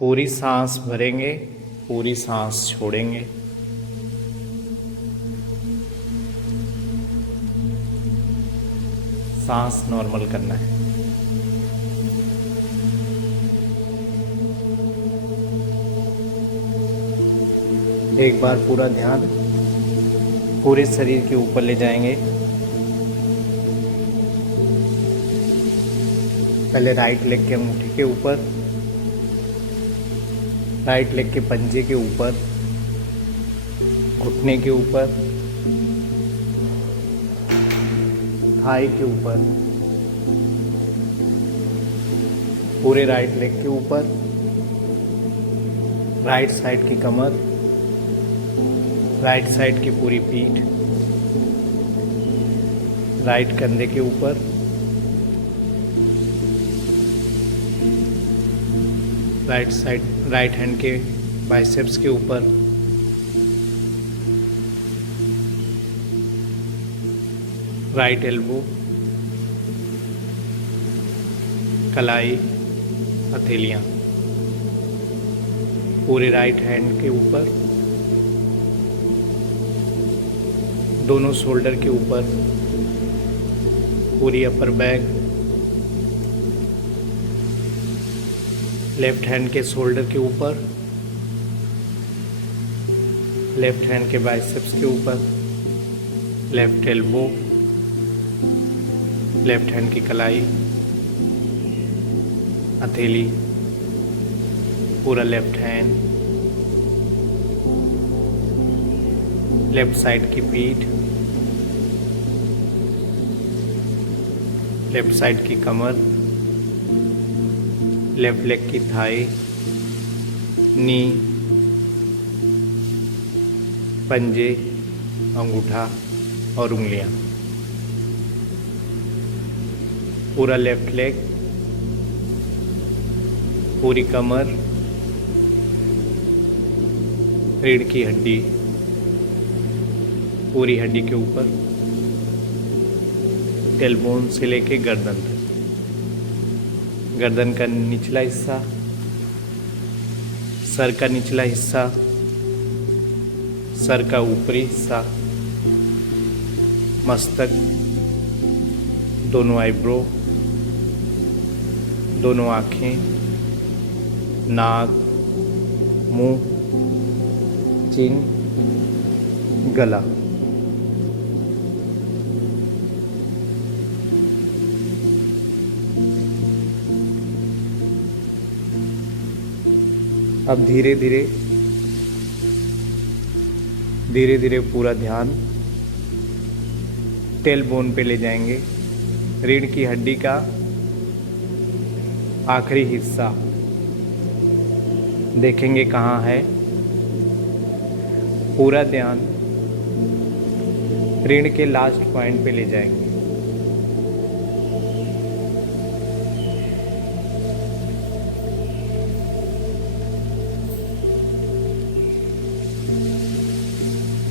पूरी सांस भरेंगे, पूरी सांस छोड़ेंगे। सांस नॉर्मल करना है। एक बार पूरा ध्यान पूरे शरीर के ऊपर ले जाएंगे। पहले राइट लेग के अंगूठे के ऊपर, राइट लेग के पंजे के ऊपर, घुटने के ऊपर, थाई के ऊपर, पूरे राइट लेग के ऊपर, राइट साइड की कमर, राइट साइड की पूरी पीठ, राइट कंधे के ऊपर, राइट साइड राइट हैंड के बाइसेप्स के ऊपर, राइट एल्बो, कलाई, हथेलियां, पूरे राइट हैंड के ऊपर, दोनों शोल्डर के ऊपर, पूरी अपर बैक, लेफ्ट हैंड के शोल्डर के ऊपर, लेफ्ट हैंड के बाइसेप्स के ऊपर, लेफ्ट एल्बो, लेफ्ट हैंड की कलाई, हथेली, पूरा लेफ्ट हैंड, लेफ्ट साइड की पीठ, लेफ्ट साइड की कमर, लेफ्ट लेग की थाई, नी, पंजे, अंगूठा और उंगलियां, पूरा लेफ्ट लेग, पूरी कमर, रीढ़ की हड्डी, पूरी हड्डी के ऊपर, टेलबोन से लेके गर्दन तक, गर्दन का निचला हिस्सा, सर का निचला हिस्सा, सर का ऊपरी हिस्सा, मस्तक, दोनों आईब्रो, दोनों आँखें, नाक, मुंह, चिन, गला। अब धीरे धीरे पूरा ध्यान टेल बोन पे ले जाएंगे। रीढ़ की हड्डी का आखिरी हिस्सा देखेंगे कहाँ है। पूरा ध्यान रीढ़ के लास्ट पॉइंट पे ले जाएंगे।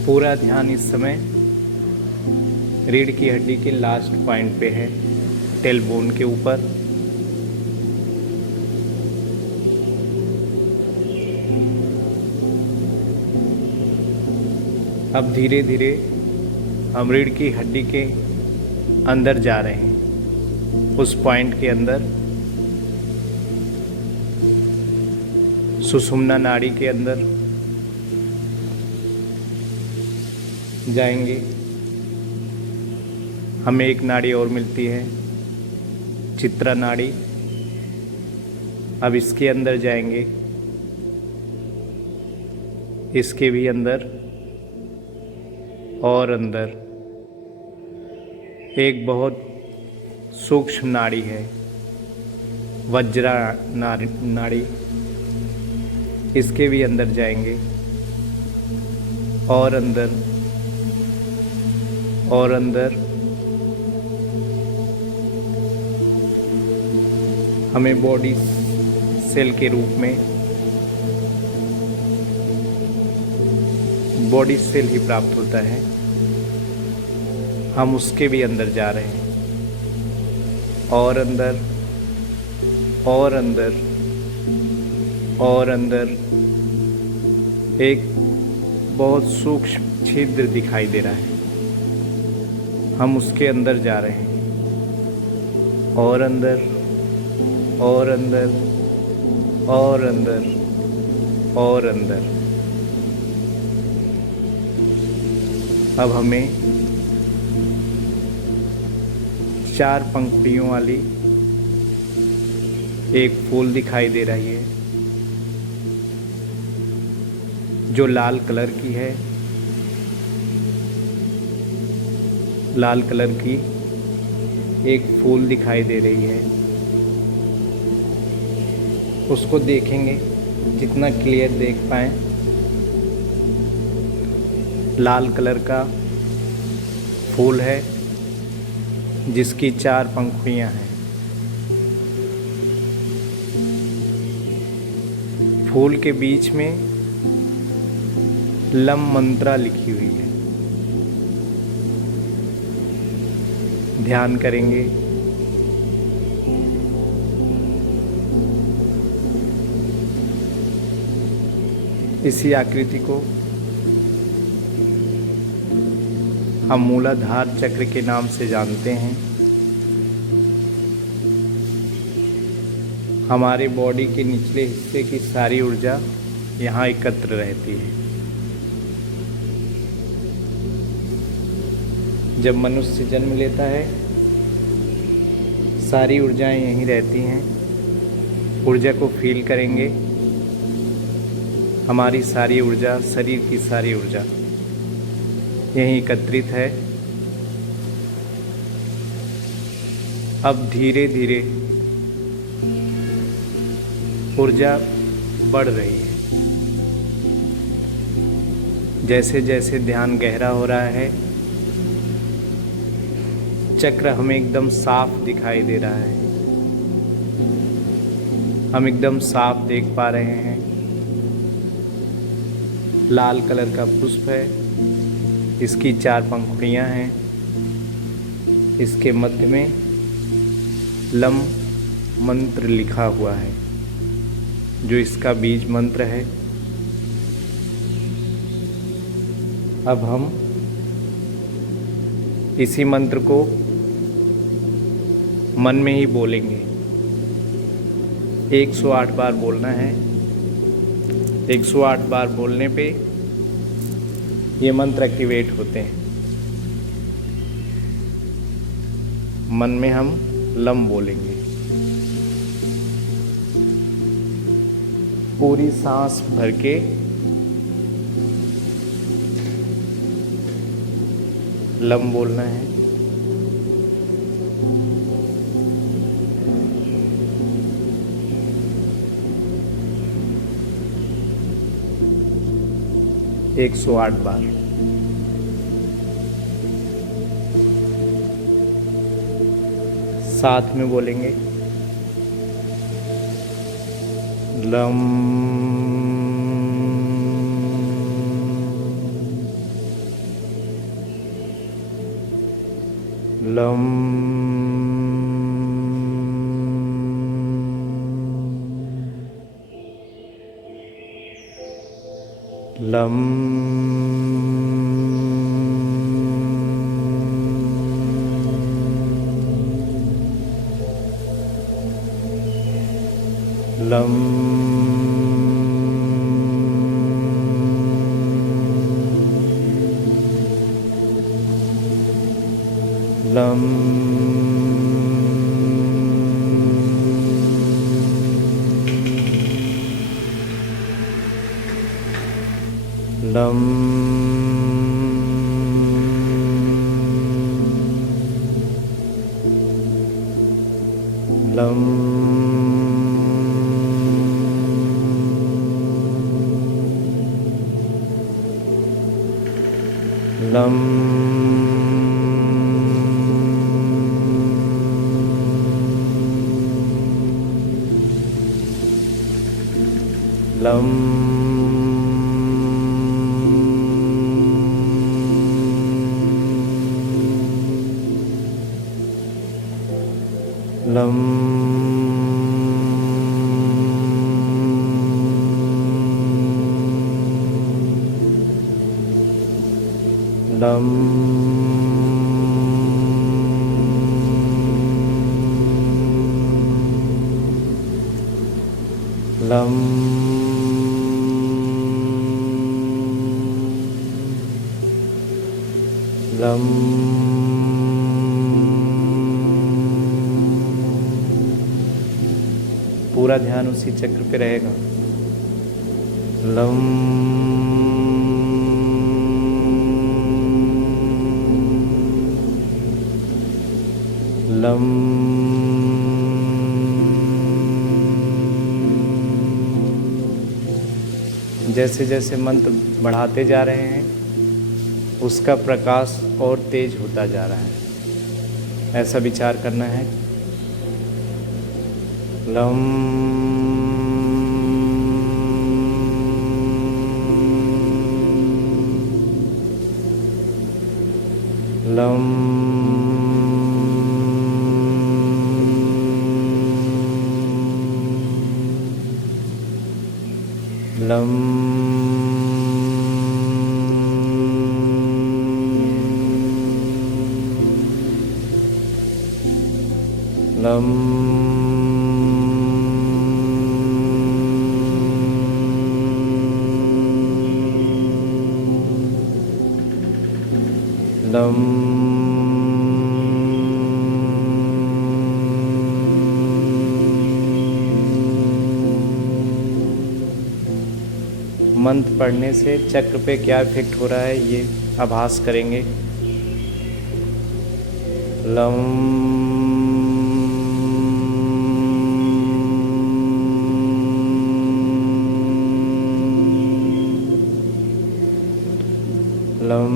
पूरा ध्यान इस समय रीढ़ की हड्डी के लास्ट पॉइंट पे है, टेल बोन के ऊपर। अब धीरे धीरे हम रीढ़ की हड्डी के अंदर जा रहे हैं, उस पॉइंट के अंदर, सुषुम्ना नाड़ी के अंदर जाएंगे। हमें एक नाड़ी और मिलती है, चित्रा नाड़ी। अब इसके अंदर जाएंगे, इसके भी अंदर और अंदर एक बहुत सूक्ष्म नाड़ी है, वज्रा नाड़ी। इसके भी अंदर जाएंगे और अंदर और अंदर। हमें बॉडी सेल के रूप में बॉडी सेल ही प्राप्त होता है। हम उसके भी अंदर जा रहे हैं, और अंदर और अंदर और अंदर एक बहुत सूक्ष्म छिद्र दिखाई दे रहा है। हम उसके अंदर जा रहे हैं, और अंदर और अंदर और अंदर और अंदर। अब हमें 4 पंखुड़ियों वाली एक फूल दिखाई दे रही है, जो लाल कलर की है। लाल कलर की एक फूल दिखाई दे रही है। उसको देखेंगे जितना क्लियर देख पाएं। लाल कलर का फूल है जिसकी 4 पंखुड़ियां हैं। फूल के बीच में लम मंत्रा लिखी हुई है। ध्यान करेंगे। इसी आकृति को हम मूलाधार चक्र के नाम से जानते हैं। हमारे बॉडी के निचले हिस्से की सारी ऊर्जा यहाँ एकत्र रहती है। जब मनुष्य जन्म लेता है, सारी ऊर्जाएं यहीं रहती हैं। ऊर्जा को फील करेंगे। हमारी सारी ऊर्जा, शरीर की सारी ऊर्जा यहीं एकत्रित है। अब धीरे धीरे ऊर्जा बढ़ रही है। जैसे जैसे ध्यान गहरा हो रहा है, चक्र हमें एकदम साफ दिखाई दे रहा है। हम एकदम साफ देख पा रहे हैं। लाल कलर का पुष्प है, इसकी 4 पंखुड़ियां हैं। इसके मध्य में लम मंत्र लिखा हुआ है, जो इसका बीज मंत्र है। अब हम इसी मंत्र को मन में ही बोलेंगे। 108 बार बोलना है। 108 बार बोलने पे ये मंत्र एक्टिवेट होते हैं। मन में हम लम बोलेंगे। पूरी सांस भर के लम बोलना है। एक 108 बार। साथ में बोलेंगे lump lump lump lump lump lump lump lump lump lump लं लं लं पूरा ध्यान उसी चक्र पे रहेगा। लं लं जैसे जैसे मंत्र बढ़ाते जा रहे हैं उसका प्रकाश और तेज होता जा रहा है, ऐसा विचार करना है। लं लं लं लं लं मंत्र पढ़ने से चक्र पे क्या इफेक्ट हो रहा है ये आभास करेंगे। लं लं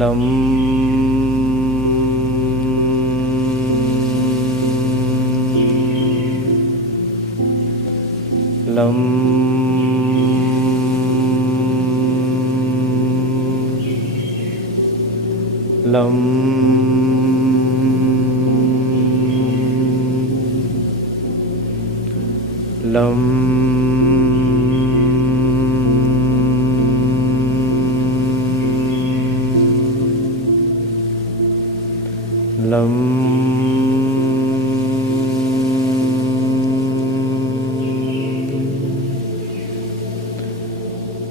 लं लं लं लं लं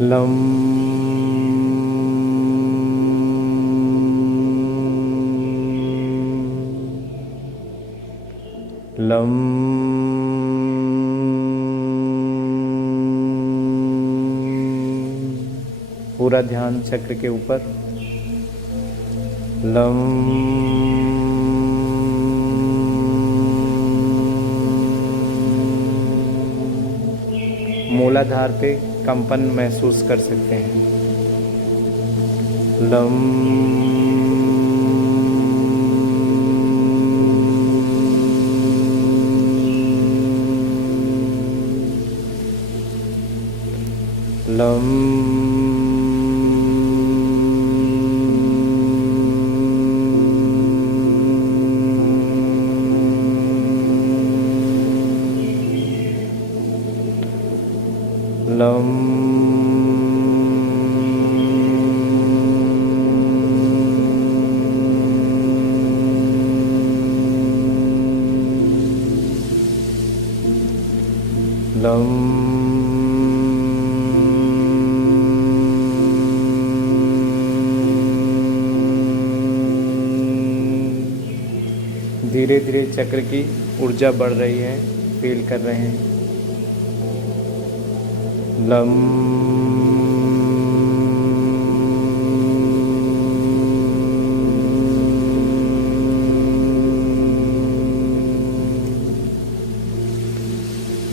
लं लं पूरा ध्यान चक्र के ऊपर। लं मूलाधार पे कंपन महसूस कर सकते हैं। लं लं लं लं धीरे धीरे चक्र की ऊर्जा बढ़ रही है, फील कर रहे हैं। लं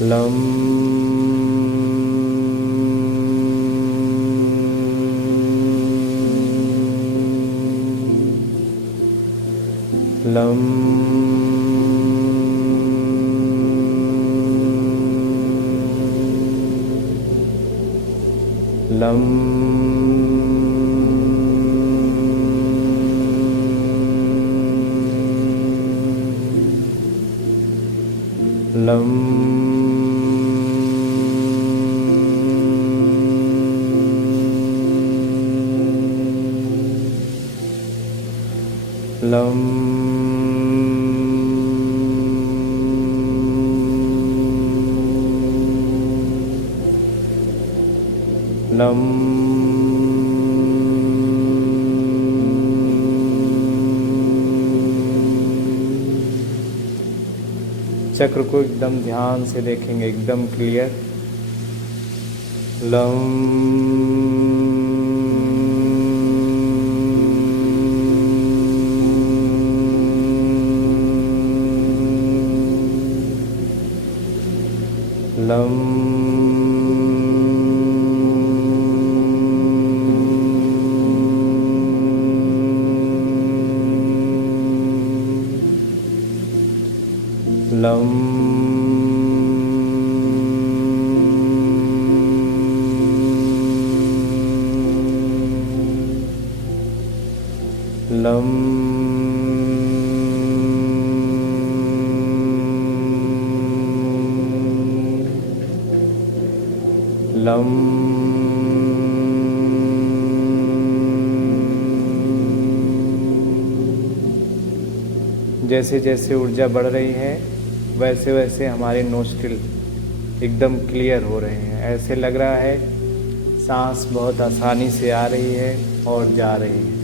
लं लं लं लं लं लं चक्र को एकदम ध्यान से देखेंगे, एकदम क्लियर। लं लं लं लं जैसे जैसे ऊर्जा बढ़ रही है वैसे वैसे हमारे नोस्ट्रिल एकदम क्लियर हो रहे हैं। ऐसे लग रहा है सांस बहुत आसानी से आ रही है और जा रही है।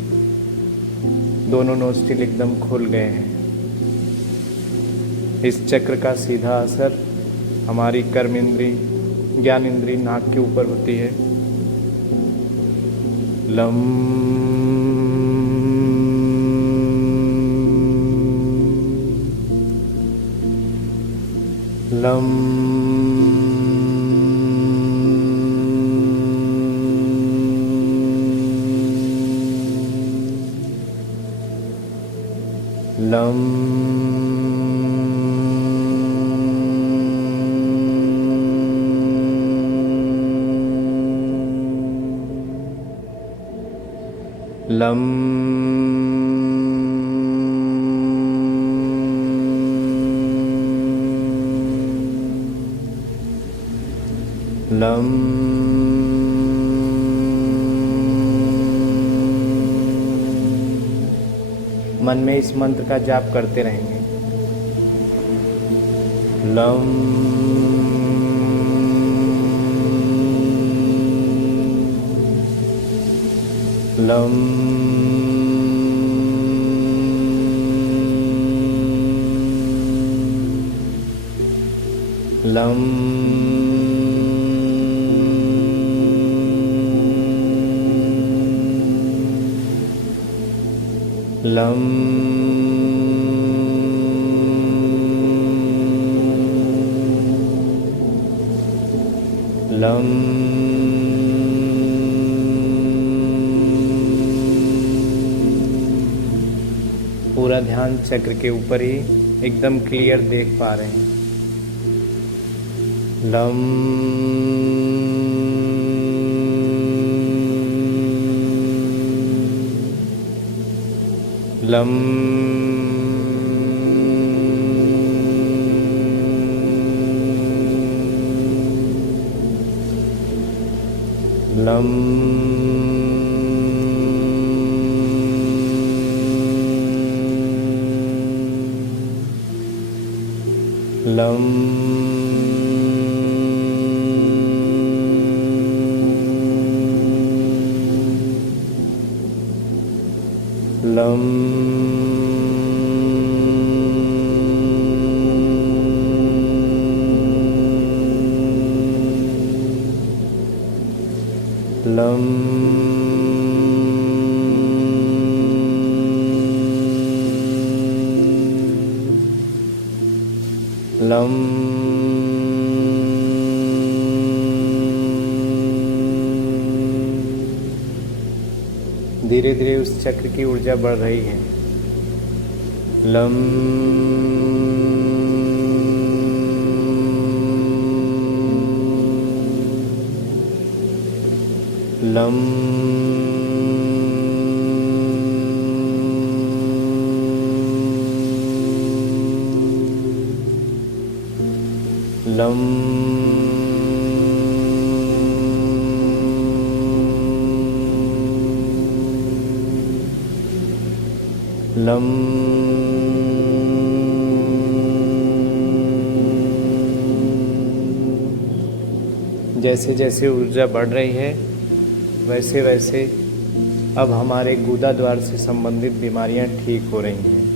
दोनों नोस्ट्रिल एकदम खुल गए हैं। इस चक्र का सीधा असर हमारी कर्म इंद्री, ज्ञान इंद्री नाक के ऊपर होती है। लं लं लं लं लं मन में इस मंत्र का जाप करते रहेंगे। लं लं लं लं लं पूरा ध्यान चक्र के ऊपर ही एकदम क्लियर देख पा रहे हैं। लं लं लं लं लं लं लं धीरे धीरे उस चक्र की ऊर्जा बढ़ रही है। लं लं लं लं जैसे जैसे ऊर्जा बढ़ रही है वैसे वैसे अब हमारे गुदा द्वार से संबंधित बीमारियां ठीक हो रही हैं।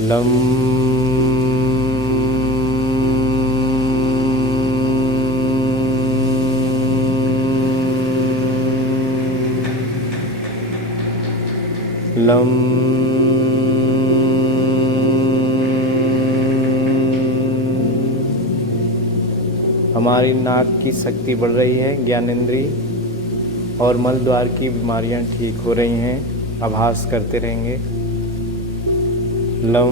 लं लं हमारी नाक की शक्ति बढ़ रही है, ज्ञानेंद्रिय और मल द्वार की बीमारियां ठीक हो रही हैं। अभ्यास करते रहेंगे। लं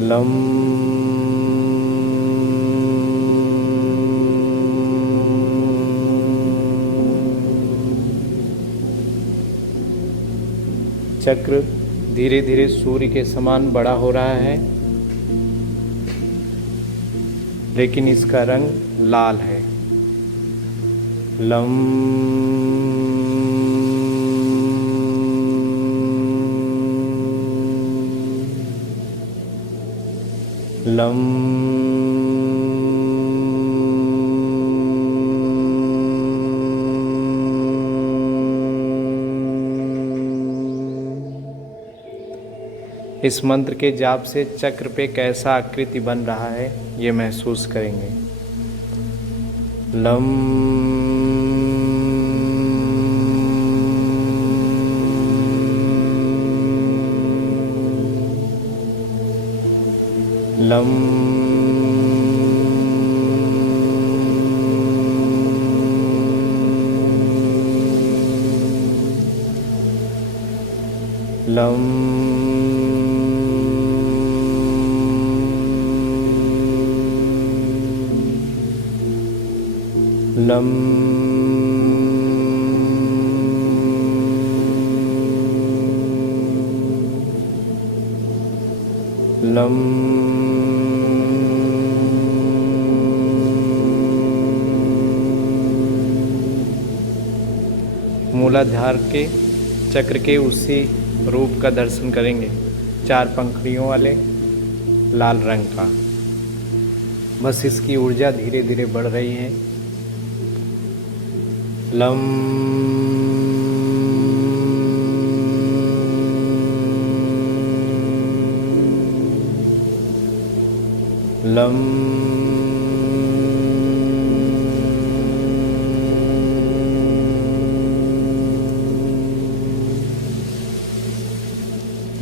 लं चक्र धीरे धीरे सूर्य के समान बड़ा हो रहा है, लेकिन इसका रंग लाल है। लं लं इस मंत्र के जाप से चक्र पे कैसा आकृति बन रहा है ये महसूस करेंगे। लं लं लं लं लं मूलाधार के चक्र के उसी रूप का दर्शन करेंगे, 4 पंखुड़ियों वाले लाल रंग का। बस इसकी ऊर्जा धीरे धीरे बढ़ रही है। लं लं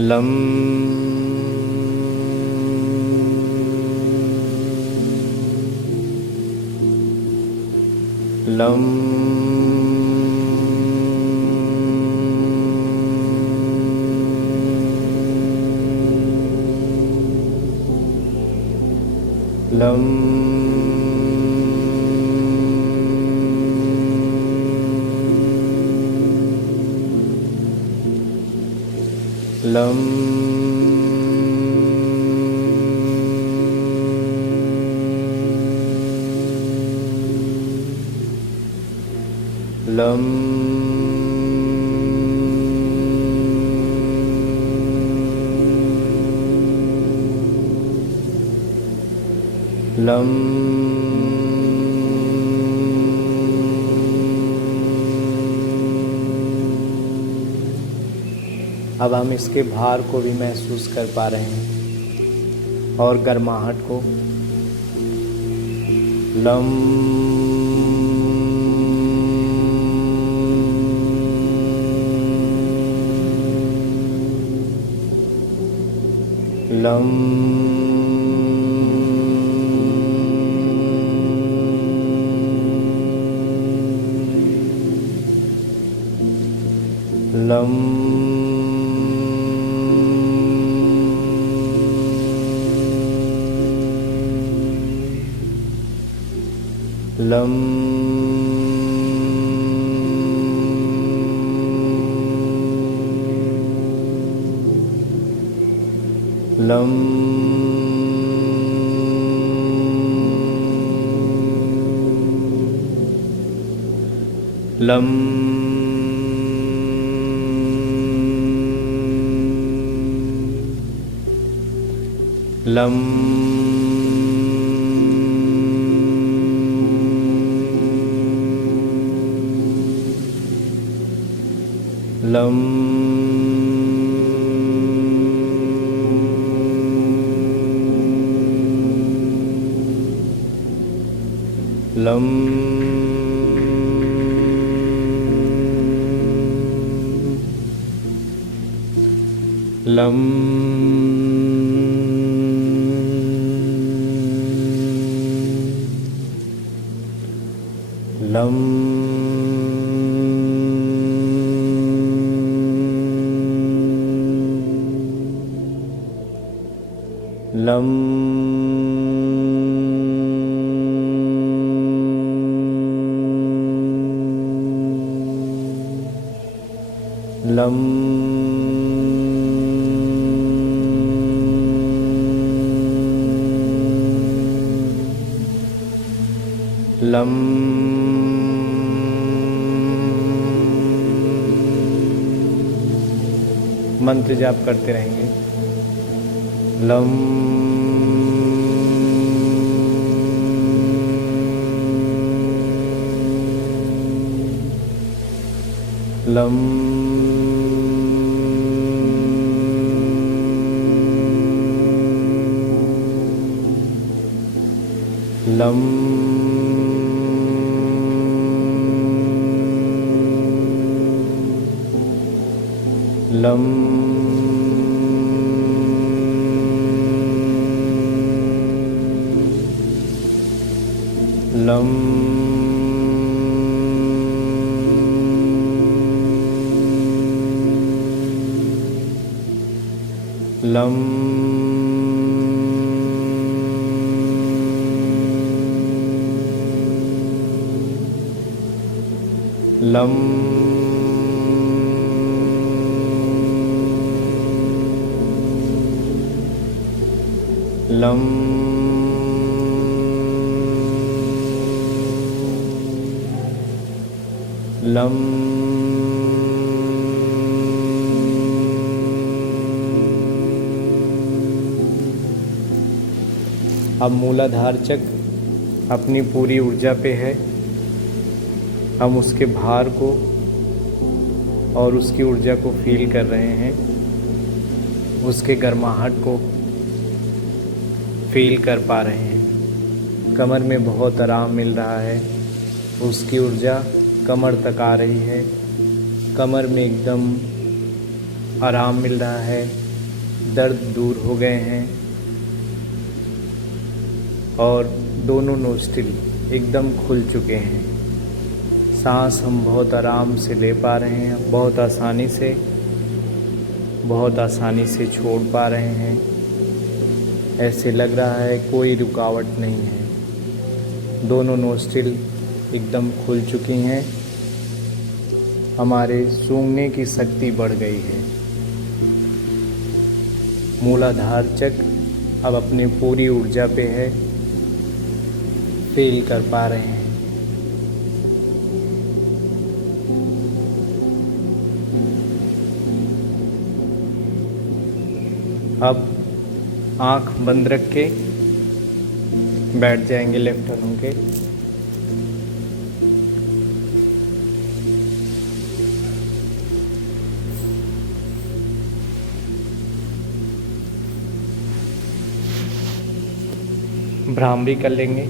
लं लं लं लं लं लं अब हम इसके भार को भी महसूस कर पा रहे हैं और गर्माहट को। लं लं लं लं लं लं लं लं लं लं लं लं लं लं मंत्र जाप करते रहेंगे। लं लं लं लं लं लं लं लं लं अब मूलाधार चक्र अपनी पूरी ऊर्जा पे है। हम उसके भार को और उसकी ऊर्जा को फील कर रहे हैं, उसके गर्माहट को फील कर पा रहे हैं। कमर में बहुत आराम मिल रहा है, उसकी ऊर्जा कमर तक आ रही है। कमर में एकदम आराम मिल रहा है, दर्द दूर हो गए हैं और दोनों नोस्ट्रिल एकदम खुल चुके हैं। सांस हम बहुत आराम से ले पा रहे हैं, बहुत आसानी से छोड़ पा रहे हैं। ऐसे लग रहा है कोई रुकावट नहीं है। दोनों नोस्ट्रिल एकदम खुल चुकी हैं। हमारे सूंघने की शक्ति बढ़ गई है। मूलाधार चक्र अब अपनी पूरी ऊर्जा पे है, फील कर पा रहे हैं। अब आँख बंद रख के बैठ जाएंगे लेफ्ट टर्न होके। भ्रामरी कर लेंगे।